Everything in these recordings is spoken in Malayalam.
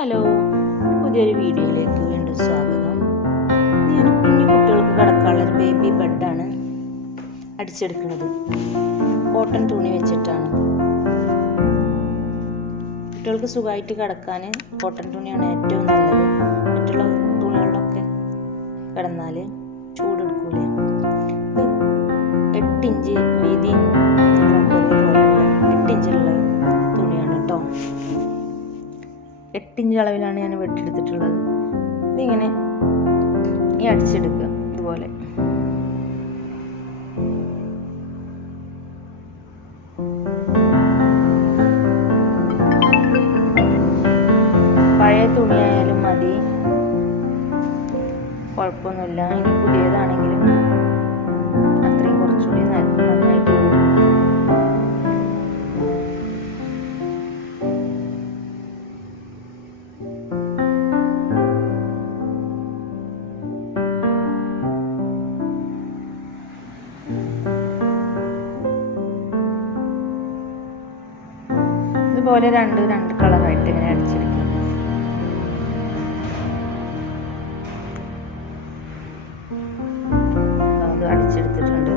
ഹലോ പുതിയൊരു വീഡിയോയിലേക്ക് വീണ്ടും സ്വാഗതം. ഞാൻ കുഞ്ഞു കുട്ടികൾക്ക് കിടക്കാനുള്ള ഒരു ബേബി ബെഡാണ് അടിച്ചെടുക്കുന്നത്. കോട്ടൺ തുണി വെച്ചിട്ടാണ്. കുട്ടികൾക്ക് സുഖമായിട്ട് കിടക്കാൻ കോട്ടൺ തുണിയാണ് ഏറ്റവും നല്ലത്. മറ്റുള്ള തുണികളിലൊക്കെ കിടന്നാൽ ചൂടെടുക്കൂലേ. ഇത് എട്ട് ഇഞ്ച് വീതിയും എട്ടിഞ്ച് അളവിലാണ് ഞാൻ വെട്ടിയെടുത്തിട്ടുള്ളത്. ഇതിങ്ങനെ ഈ അടിച്ചെടുക്കുക ഇതുപോലെ. പഴയ തുണിയായാലും മതി. കുഴപ്പമൊന്നുമില്ല. ഇനി പുതിയതാണെങ്കിലും ഇതുപോലെ രണ്ട് രണ്ട് കളറായിട്ട് ഇങ്ങനെ അടിച്ചെടുക്കും അത് അടിച്ചെടുത്തിട്ടുണ്ട്.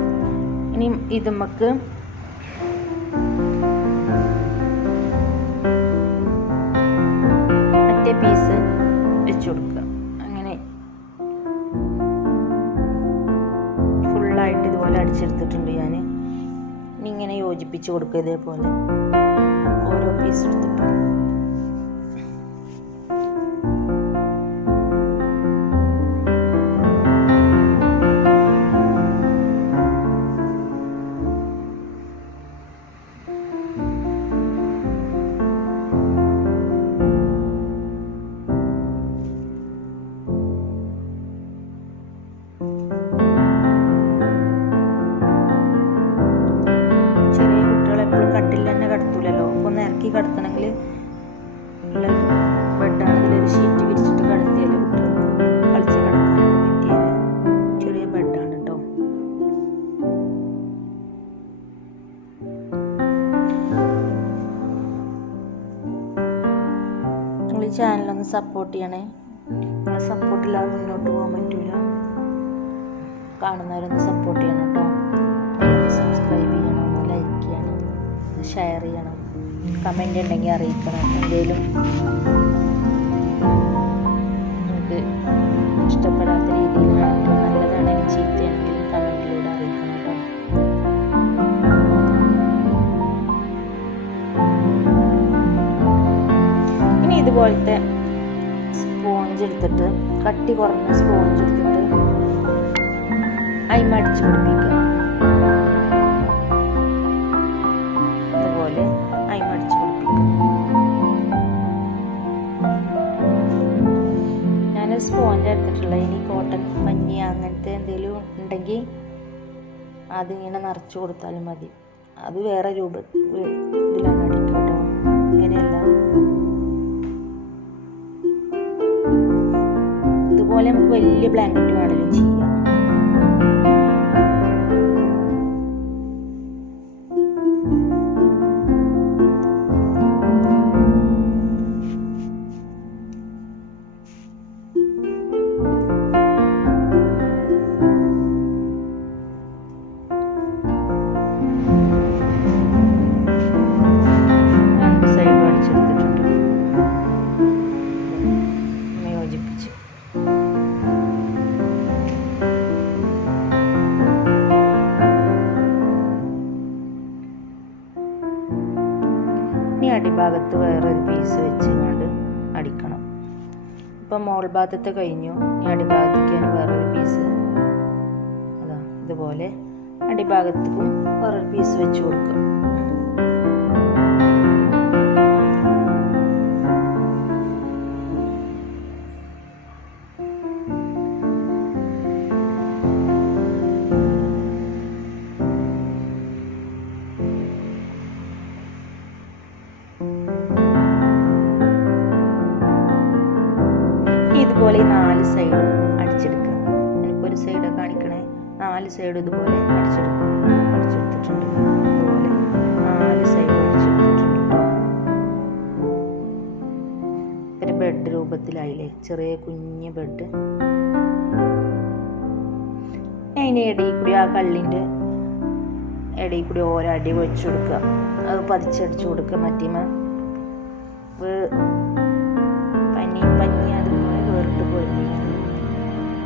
ഇനി ഇത് നമുക്ക് മറ്റേ പീസ് വെച്ചു കൊടുക്കുക. അങ്ങനെ ഫുള്ളായിട്ട് ഇതുപോലെ അടിച്ചെടുത്തിട്ടുണ്ട് ഞാൻ ഇനി ഇങ്ങനെ യോജിപ്പിച്ച് കൊടുക്കുക ഇതേപോലെ. ഓരോ നിങ്ങൾ ഈ ചാനലൊന്ന് സപ്പോർട്ട് ചെയ്യണേ. സപ്പോർട്ടില്ലാതെ മുന്നോട്ട് പോകാൻ പറ്റൂല. കാണുന്നവരൊന്ന് സപ്പോർട്ട് ചെയ്യണം കേട്ടോ സബ്സ്ക്രൈബ് ചെയ്യണം ലൈക്ക് ചെയ്യണം ഷെയർ ചെയ്യണം. കമന്റ് ഉണ്ടെങ്കിൽ അറിയിക്കണം. എന്തെങ്കിലും ഇതുപോലത്തെ സ്പോഞ്ച് എടുത്തിട്ട് കട്ടി കുറഞ്ഞ സ്പോഞ്ച് എടുത്തിട്ട് അയിമ അടിച്ചു പിടിപ്പിക്കുക. ഇതുപോലെ അയിമ അടിച്ചു പിടിപ്പിക്കുക. ഞാൻ സ്പോഞ്ച് എടുത്തിട്ടുള്ള ഇനി കോട്ടൺ മഞ്ഞ അങ്ങനത്തെ എന്തെങ്കിലും ഉണ്ടെങ്കിൽ അതിങ്ങനെ നിറച്ചു കൊടുത്താലും മതി. അത് വേറെ രൂപ ഇതിലാണ് അടിക്കുക കേട്ടോ. ഇങ്ങനെയല്ല. വലിയ ബ്ലാങ്കറ്റ് വേണമെങ്കിലും ചെയ്യാം ഇപ്പം മോൾ ഭാഗത്തെ കഴിഞ്ഞു. ഇനി അടിഭാഗത്തേക്കാണ് വേറൊരു പീസ് അതാ ഇതുപോലെ അടിഭാഗത്തേക്കും വേറൊരു പീസ് വെച്ച് കൊടുക്കും ഇതുപോലെ നാല് സൈഡും അടിച്ചെടുക്കുക. ഞാനിപ്പോൾ ഒരു സൈഡ് കാണിക്കണേ. നാല് സൈഡ് ഇതുപോലെ അടിച്ചെടുക്കും അടിച്ചെടുത്തിട്ടുണ്ട്. ഇതുപോലെ നാല് സൈഡ് അടിച്ചെടുത്തിട്ടുണ്ട്. ഒരു ബെഡ് രൂപത്തിലായില്ലേ? ചെറിയ കുഞ്ഞ് ബെഡ് അതിന്റെ ഇടയിൽ കൂടി ആ കള്ളിന്റെ ഇടയിൽ കൂടി ഓരോ അടി വെച്ച് കൊടുക്കുക. അത് പതിച്ചടിച്ചു കൊടുക്കുക മറ്റേമ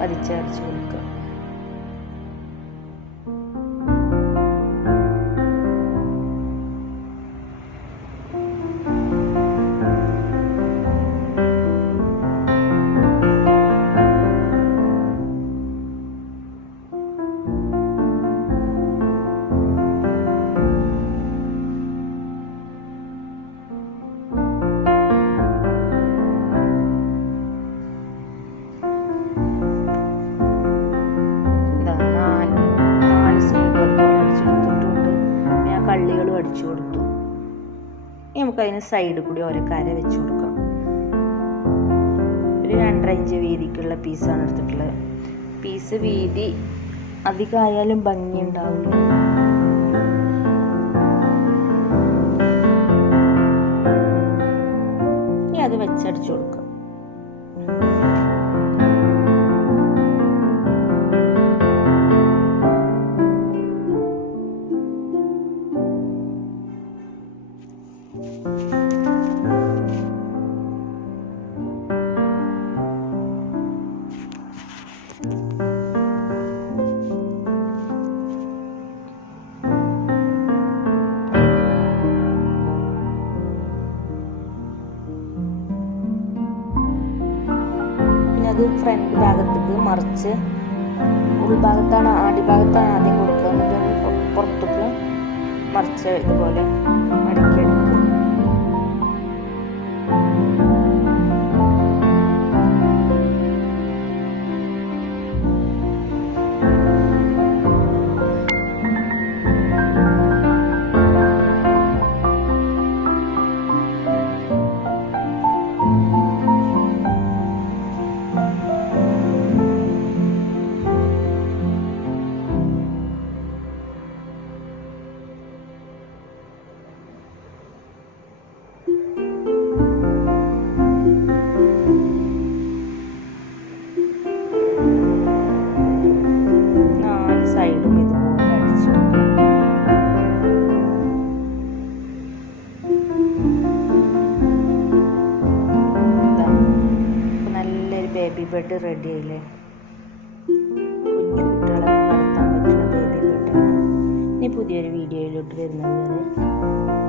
പതിച്ചടിച്ച് നമുക്ക് അതിന് സൈഡ് കൂടി ഓരോ കര വെച്ച് കൊടുക്കാം. ഒരു രണ്ടര ഇഞ്ച് വീതിക്കുള്ള പീസാണ് എടുത്തിട്ടുള്ളത്. പീസ് വീതി അധികമായാലും ഭംഗി ഉണ്ടാവും ഇനി അത് വെച്ചടിച്ചു കൊടുക്കാം. അത് ഫ്രണ്ട് ഭാഗത്തേക്ക് മറിച്ച് ഉൾഭാഗത്താണ് അടിഭാഗത്താണ് ആദ്യം കൊടുക്കുക. എന്നിട്ട് പുറത്തേക്ക് മറിച്ച് ഇതുപോലെ ബെഡ് റെഡി ആയില്ലേ? കുഞ്ഞു കുട്ടികളെ നടത്താൻ പറ്റുന്ന ബേബി ബെഡാണ് ഇനി പുതിയൊരു വീഡിയോയിലോട്ട് വരുന്നത്. വരെ